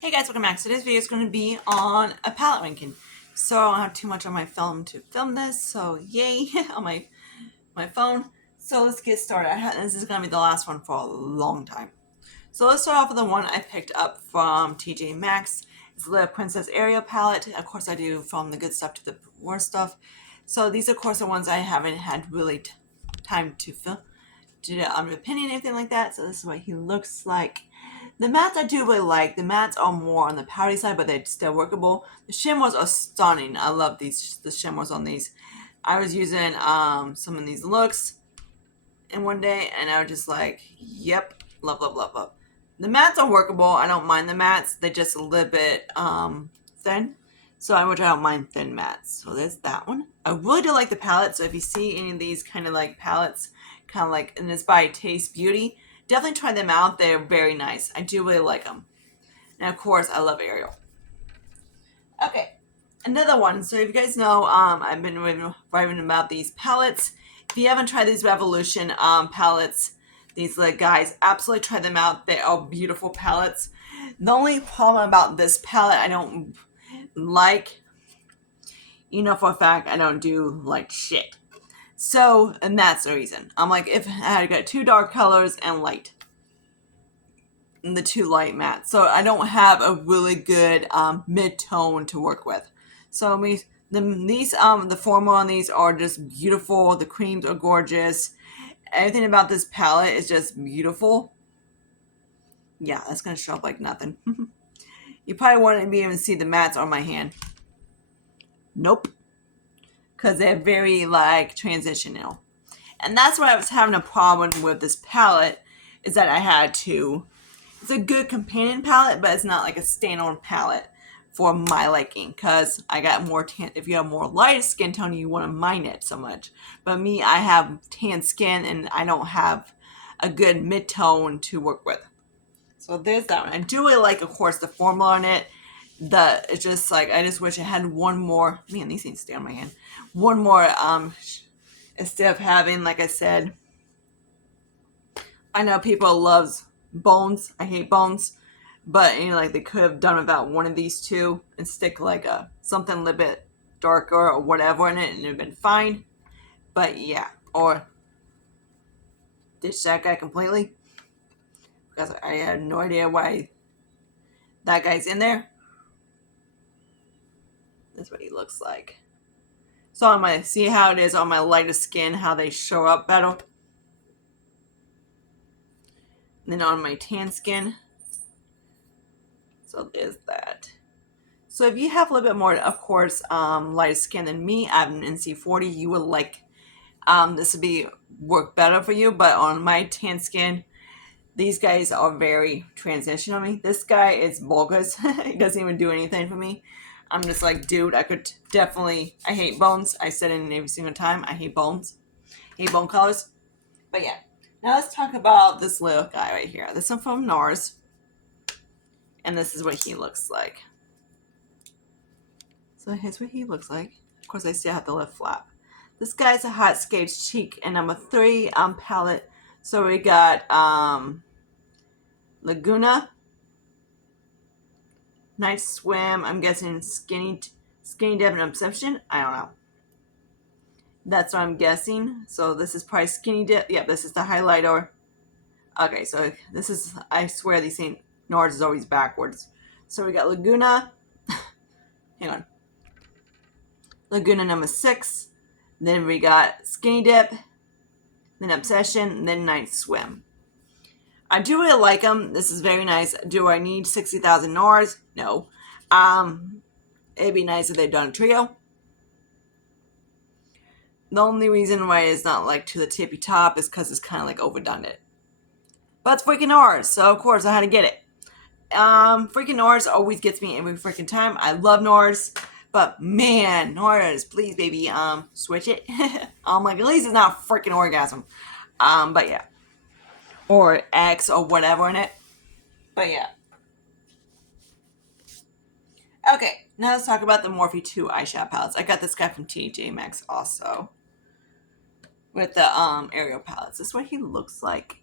Hey guys, welcome back. So today's video is going to be on a palette ranking. So I don't have too much on my film to film this, so yay, on my phone. So let's get started. This is going to be the last one for a long time. So let's start off with the one I picked up from TJ Maxx. It's the Princess Ariel palette. Of course I do from the good stuff to the worst stuff. So these of course are ones I haven't had really time to film, to opinion, anything like that. So this is what he looks like. The mattes I do really like. The mattes are more on the powdery side, but they're still workable. The shimmers are stunning. I love the shimmers on these. I was using some of these looks in one day, and I was just like, yep, love, love, love, love. The mattes are workable. I don't mind the mattes. They're just a little bit thin. So I don't mind thin mattes. So there's that one. I really do like the palette. So if you see any of these kind of like palettes, kind of like, and it's by Taste Beauty, definitely try them out. They're very nice. I do really like them. And of course, I love Ariel. Okay, another one. So if you guys know, I've been writing about these palettes. If you haven't tried these Revolution palettes, these guys, absolutely try them out. They are beautiful palettes. The only problem about this palette I don't like, for a fact, I don't do like shit. So, and that's the reason. I'm like, if I had got two dark colors and light, and the two light mattes, so I don't have a really good mid-tone to work with. So the formula on these are just beautiful. The creams are gorgeous. Everything about this palette is just beautiful. Yeah, that's gonna show up like nothing. You probably wouldn't be able to see the mattes on my hand. Nope, because they're very like transitional. And that's why I was having a problem with this palette, is that I had to. It's a good companion palette, but it's not like a standalone palette for my liking, because I got more tan. If you have more light skin tone, you wouldn't mind it so much. But me, I have tan skin and I don't have a good mid-tone to work with. So there's that one. I do really like, of course, the formula on it. It's just like, I just wish I had one more. Man, these things stay on my hand. One more, instead of having, like I said, I know people loves bones. I hate bones. But like they could have done without one of these two and stick like something a little bit darker or whatever in it, and it'd have been fine. But yeah, or ditch that guy completely, because I had no idea why that guy's in there. That's what he looks like. So I'm gonna see how it is on my lightest skin, how they show up better. And then on my tan skin. So there's that. So if you have a little bit more, of course, light skin than me, I'm an NC40, you would like this would work better for you. But on my tan skin, these guys are very transitional on me. This guy is bogus. He doesn't even do anything for me. I'm just like, dude, I hate bones. I said it every single time. I hate bones. I hate bone colors. But yeah. Now let's talk about this little guy right here. This one from NARS. And this is what he looks like. So here's what he looks like. Of course, I still have the left flap. This guy's a Hot Skates Cheek, and I'm a 3 palette. So we got Laguna, Night Swim. I'm guessing Skinny Dip and Obsession. I don't know. That's what I'm guessing. So this is probably Skinny Dip. Yeah, this is the highlighter. Okay, so this is, I swear these things, NARS is always backwards. So we got Laguna. Hang on. Laguna number 6. Then we got Skinny Dip. Then Obsession. Then Night Swim. I do really like them. This is very nice. Do I need 60,000 NARS? No. It'd be nice if they'd done a trio. The only reason why it's not like to the tippy top is because it's kind of like overdone it. But it's freaking NARS, so of course I had to get it. Freaking NARS always gets me every freaking time. I love NARS. But man, NARS, please baby, switch it. I'm like, at least it's not freaking orgasm. But yeah. Or X or whatever in it. But yeah. Okay, now let's talk about the Morphe 2 eyeshadow palettes. I got this guy from TJ Maxx also. With the Ariel palettes. This is what he looks like.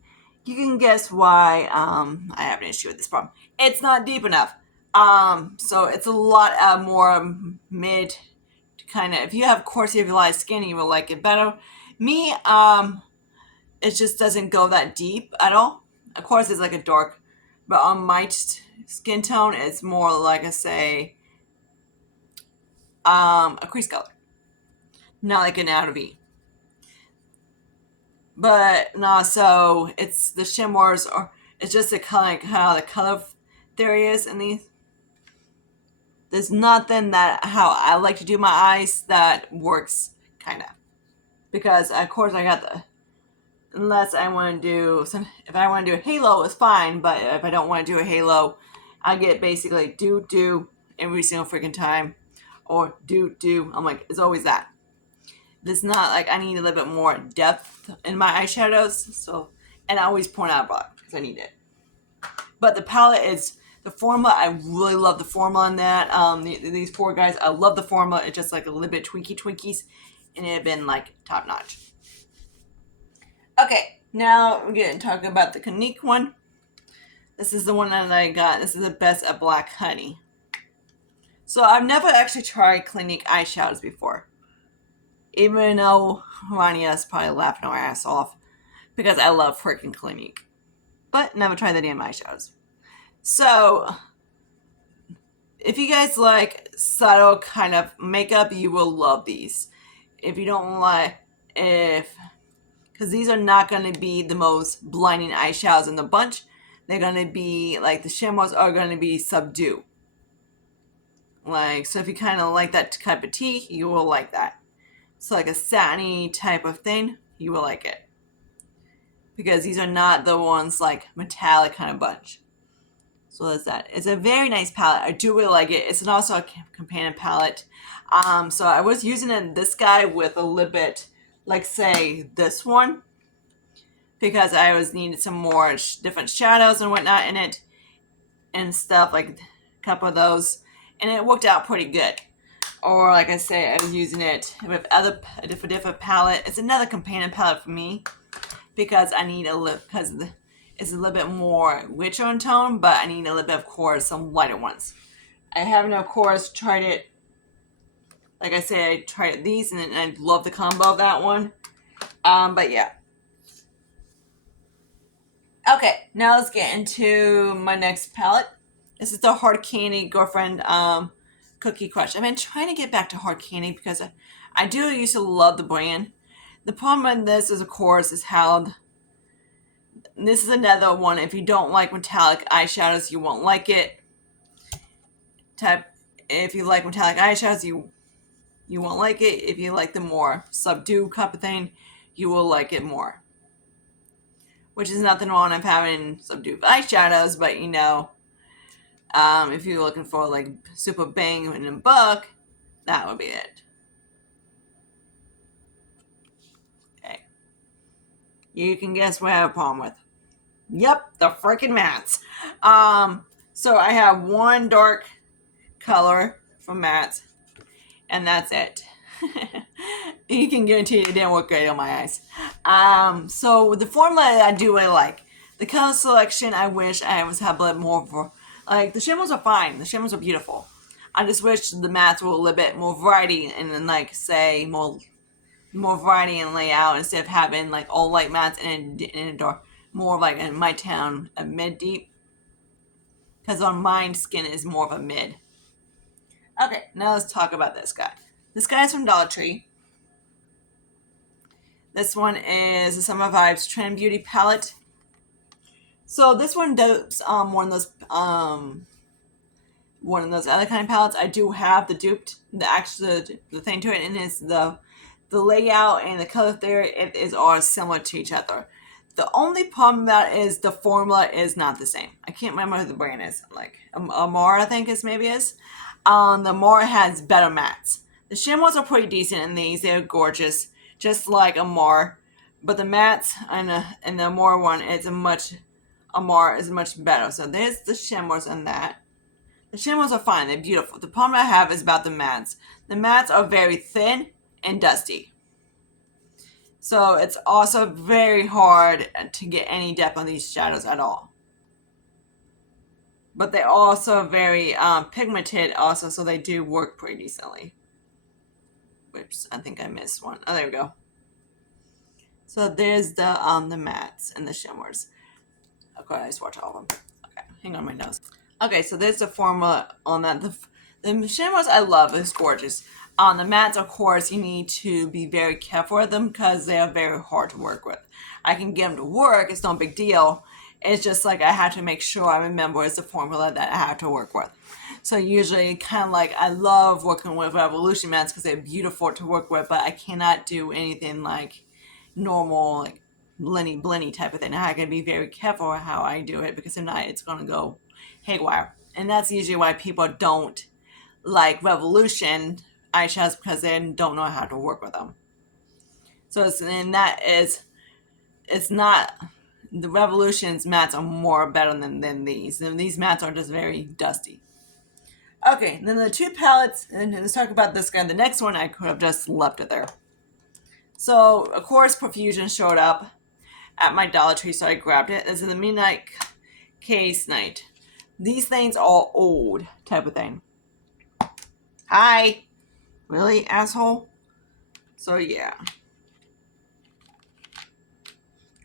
You can guess why I have an issue with this problem. It's not deep enough. So it's a lot more mid kind of. If you have, of course, if you have light skin, you will like it better. Me, it just doesn't go that deep at all. Of course, it's like a dark, but on my skin tone, it's more like I say, a crease color, not like an outer V. But no, so it's the shimmers, or it's just the color, like how the color theory is in these. There's nothing that how I like to do my eyes that works, kind of, because of course I got the, unless I want to do some, if I want to do a halo, it's fine. But if I don't want to do a halo, I get basically do every single freaking time, or do. I'm like, it's always that. It's not like I need a little bit more depth in my eyeshadows. So, and I always point out a product because I need it. But the palette is the formula. I really love the formula in that. These four guys, I love the formula. It's just like a little bit twinkies, and it had been like top notch. Okay, now we're going to talk about the Clinique one. This is the one that I got. This is the best at Black Honey. So I've never actually tried Clinique eyeshadows before. Even though Rania is probably laughing her ass off because I love freaking Clinique. But never tried the damn eyeshadows. So if you guys like subtle kind of makeup, you will love these. If you don't like, because these are not going to be the most blinding eyeshadows in the bunch. They're going to be, like, the shimmers are going to be subdued. Like, so if you kind of like that type of tea, you will like that. So like a satiny type of thing, you will like it. Because these are not the ones like metallic kind of bunch. So that's that. It's a very nice palette. I do really like it. It's also a companion palette. So I was using this guy with a little bit, like say this one, because I was needed some more different shadows and whatnot in it and stuff, like a couple of those, and it worked out pretty good. Or like I say, I was using it with a different palette. It's another companion palette for me because I need a little, because it's a little bit more richer in tone, but I need a little bit, of course, some lighter ones. I haven't, of course, tried it. Like I said, I tried these, and I love the combo of that one. But yeah. Okay, now let's get into my next palette. This is the Hard Candy Girlfriend Cookie Crush. I've been trying to get back to Hard Candy because I do used to love the brand. The problem with this is, of course, is how this is another one. If you don't like metallic eyeshadows, you won't like it. If you like metallic eyeshadows, you won't like it. If you like the more subdued type of thing, you will like it more. Which is nothing wrong with having subdued eyeshadows, but you know, if you're looking for like super bang in a book, that would be it. Okay. You can guess what I have a problem with. Yep, the freaking mattes. So I have one dark color from mattes, and that's it. You can guarantee it didn't work great on my eyes. So the formula I do really like. The color selection, I wish I was had a little more for. Like, the shimmers are fine. The shimmers are beautiful. I just wish the mattes were a little bit more variety and then, like, say, more variety and layout instead of having, like, all light mattes and in a dark. More of, like, in my town, a mid-deep. Because on mine, skin is more of a mid. Okay, now let's talk about this guy. This guy is from Dollar Tree. This one is the Summer Vibes Trend Beauty Palette. So this one dupes one of those other kind of palettes. I do have the duped, the thing to it, and it's the layout and the color theory. It is all similar to each other. The only problem about it is the formula is not the same. I can't remember who the brand is. Like Amara, I think maybe is. The Amara has better mattes. The shimmers are pretty decent in these. They're gorgeous, just like Amara. But the mattes and the Amara one Amara is much better. So there's the shimmers in that. The shimmers are fine. They're beautiful. The problem I have is about the mattes. The mattes are very thin and dusty. So it's also very hard to get any depth on these shadows at all. but they're also very pigmented also, so they do work pretty decently. Which I think I missed one. Oh, there we go. So there's the mattes and the shimmers. Okay, I just watch all of them. Okay, hang on my nose. Okay, so there's the formula on that. The shimmers I love. It's gorgeous. On the mattes, of course, you need to be very careful with them because they are very hard to work with. I can get them to work. It's no big deal. It's just like I have to make sure I remember it's the formula that I have to work with. So usually, kind of like I love working with Revolution mats because they're beautiful to work with, but I cannot do anything like normal, like blenny type of thing. I can be very careful how I do it because if not, it's going to go haywire. And that's usually why people don't like Revolution eyeshadows because they don't know how to work with them. So it's not the Revolution's mats are more better than these. And these mats are just very dusty. Okay, then the two palettes, and let's talk about this guy. The next one I could have just left it there. So of course Profusion showed up at my Dollar Tree, so I grabbed it. This is the Midnight Case Night. These things are old type of thing. Hi. Really, asshole? So yeah.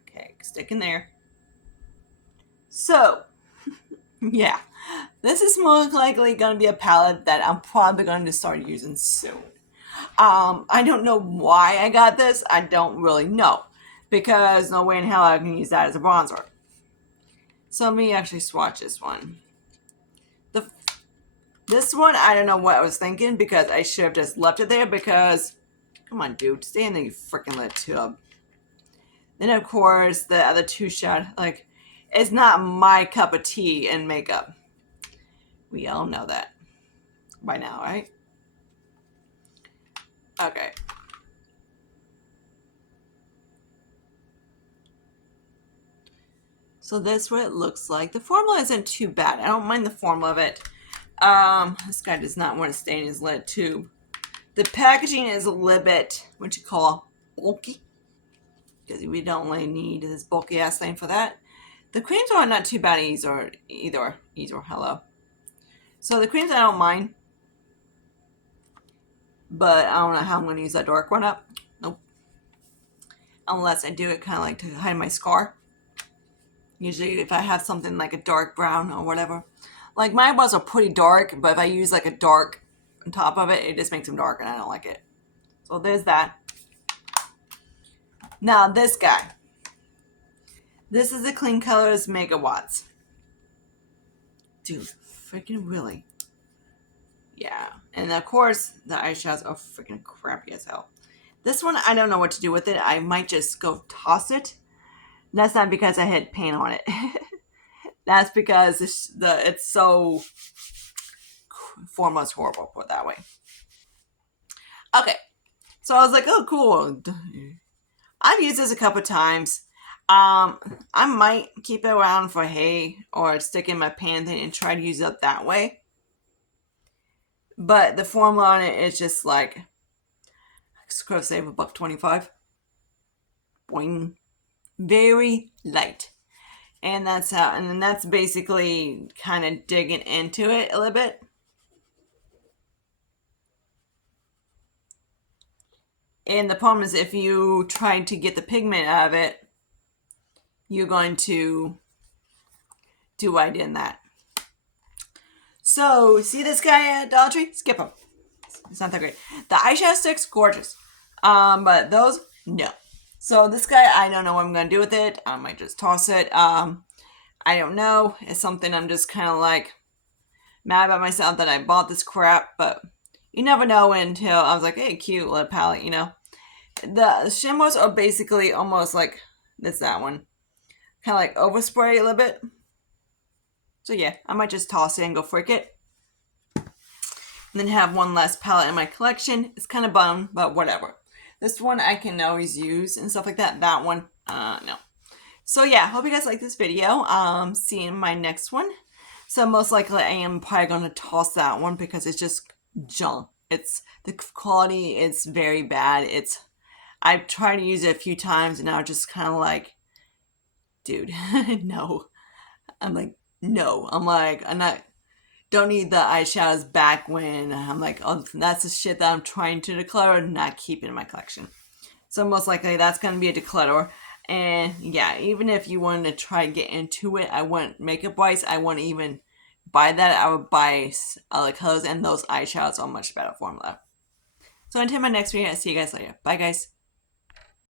Okay, stick in there. So, yeah. This is most likely going to be a palette that I'm probably going to start using soon. I don't know why I got this. I don't really know. Because no way in hell I can use that as a bronzer. So let me actually swatch this one. This one, I don't know what I was thinking because I should have just left it there because, come on, dude, stay in the freaking lit tub. Then, of course, the other two shot, like, it's not my cup of tea in makeup. We all know that by now, right? Okay. So that's what it looks like. The formula isn't too bad. I don't mind the formula of it. This guy does not want to stay in his lead tube. The packaging is a little bit, what you call, bulky. Because we don't really need this bulky ass thing for that. The creams are not too bad either. Hello. So the creams I don't mind. But I don't know how I'm going to use that dark one up. Nope. Unless I do it kind of like to hide my scar. Usually if I have something like a dark brown or whatever. Like my eyebrows are pretty dark, but if I use like a dark on top of it, it just makes them dark and I don't like it. So there's that. Now this guy. This is the Clean Colors Megawatts. Dude, freaking really. Yeah. And of course, the eyeshadows are freaking crappy as hell. This one, I don't know what to do with it. I might just go toss it. That's not because I had paint on it. That's because it's so foremost horrible, put it that way. Okay. So I was like, oh, cool. I've used this a couple times. I might keep it around for hay or stick in my pan and try to use it up that way. But the formula on it is just like, I could have saved $1.25. Boing. Very light. And that's how, and then that's basically kind of digging into it a little bit. And the problem is if you try to get the pigment out of it, you're going to do what I did in that. So, see this guy at Dollar Tree? Skip him. It's not that great. The eyeshadow sticks, gorgeous. But those, no. So this guy, I don't know what I'm going to do with it. I might just toss it. I don't know. It's something I'm just kind of like mad about myself that I bought this crap. But you never know until I was like, hey, cute little palette, you know. The shimmers are basically almost like, that one. Kind of like overspray a little bit. So yeah, I might just toss it and go frick it. And then have one less palette in my collection. It's kind of bummed, but whatever. This one I can always use and stuff like that. That one, no. So yeah, hope you guys like this video. See you in my next one. So most likely I am probably going to toss that one because it's just junk. The quality is very bad. I've tried to use it a few times and now just kind of like, dude, no. I'm like, no. I'm like, I'm not, don't need the eyeshadows back when I'm like, oh, that's the shit that I'm trying to declutter, not keep in my collection. So most likely that's going to be a declutter. And yeah, even if you wanted to try to get into it, I wouldn't makeup wise. I wouldn't even buy that. I would buy other colors, and those eyeshadows are much better formula. So until my next video, I'll see you guys later. Bye, guys.